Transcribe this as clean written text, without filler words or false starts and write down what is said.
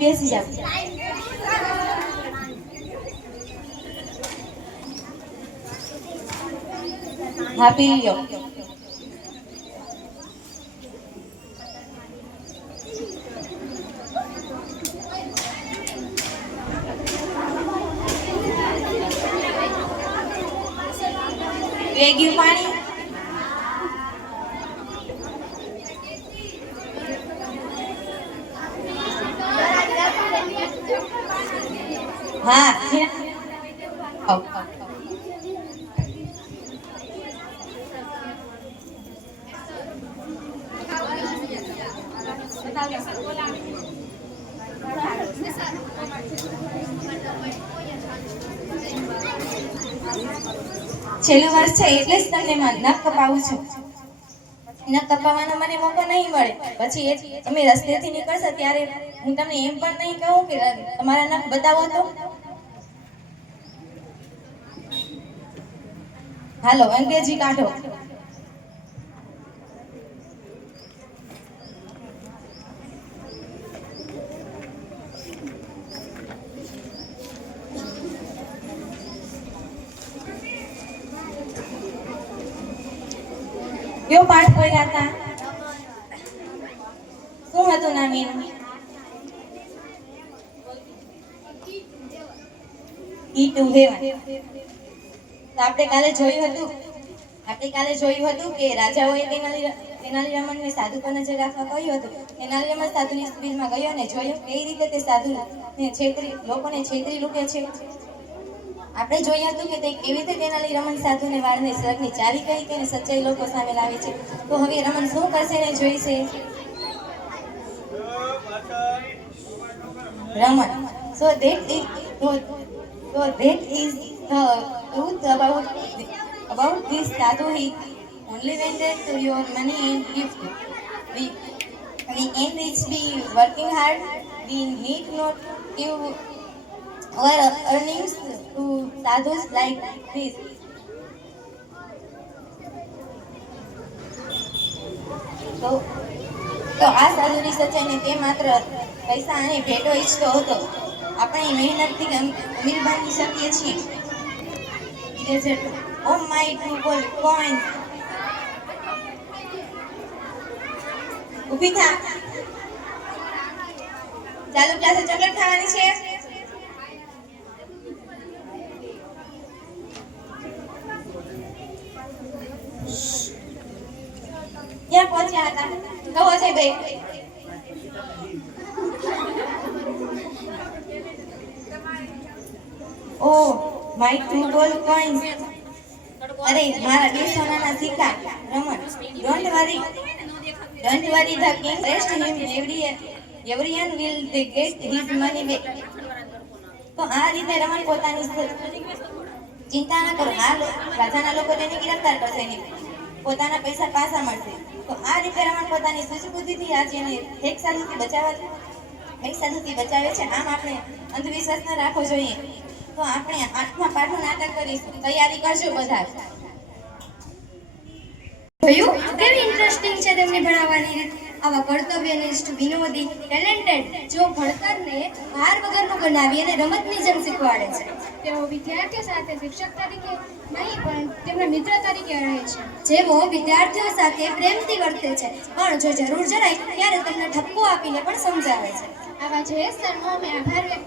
બેસી જાવ. હા પી લ્યો. વેગ્યું પાણી. હા છેલ્લું વર્ષ છે એટલે જ તમને નખ કપાવું છું. નખ કપાવવાનો મને મોકો નહીં મળે. પછી તમે રસ્તેથી નીકળશો ત્યારે હું તમને એમ પણ નહીં કહું કે તમારા નખ બતાવો તો. હાલો અંગ્રેજી કાઢો. કયો પાઠ પડ્યા હતા? શું હતું નામ એનું? ઈ ટુ હેવન. તો આપણે કાલે જોયું હતું કે રાજાઓએ તેનાલીરામનને સાધુ પર નજર રાખવા કહ્યું હતું. તેનાલીરામન સાધુની શિબિરમાં ગયો અને જોયું કઈ રીતે તે સાધુ લોકોને છેતરી લૂંટે છે. આપણે જોયું હતું કે તે કેવી રીતે તેનાલીરામન સાધુને વાળને સ્વર્ગની ચાવી કહી તેને સચ્ચાઈ લોકો સામે લાવે છે. તો હવે રમન શું કરશે ને જોઈશે? Raman so that is the truth about this sadhu. He only wanted to your money and gift. We enrich, we working hard. We need not give our earnings to sadhus like this. તો આ સાધુની સચ્ચાઈને તે માત્ર પૈસા અને ભેટો ઈચ્છતો હતો. આપણે મહેનતથી અમીર બની શકીએ છીએ. Oh my two gold coin. ઊભી થા. ચાલુ ક્લાસે ચોકલેટ ખાવાની છે. ક્યાં પહોંચ્યા હતા? કહો છે ભાઈ. Oh my two gold coins. અરે મારા 2 સોનાના સિક્કા. Raman don't worry the king rest him everyone will get his money back. તો આ રીતે રમન પોતાની ચિંતા ન કરો. આ રાજાના લોકો તેને ગિરફ્તાર કરશે નહીં. પોતાના પૈસા પાછા મળશે. તો આ રીતે રમન પોતાની સૂઝબૂદ્ધિથી રાજ્યને એક સાધુથી બચાવે છે. આમ આપણે અંધવિશ્વાસ ન રાખવો જોઈએ. તો આપણે 8મા પાઠનું નાટક કરીશું. તૈયારી કરજો બધા. જોયું કેવી ઇન્ટરેસ્ટિંગ છે તેમની ભણાવવાની રીત. આવા કર્તવ્યનિષ્ઠ, વિનોદી, ટેલેન્ટેડ જો ભણતરને ભાર વગરનું બનાવી અને રમતની જેમ શીખવાડે છે. તેઓ વિદ્યાર્થીઓ સાથે શિક્ષક તરીકે નહીં પણ તેમના મિત્ર તરીકે રહે છે. જેઓ વિદ્યાર્થીઓ સાથે પ્રેમથી વર્તે છે પણ જો જરૂર જણાય ત્યારે તેમને ઠપકો આપીને પણ સમજાવે છે. આવા જયેશ સરનો અમે આભાર વ્યક્ત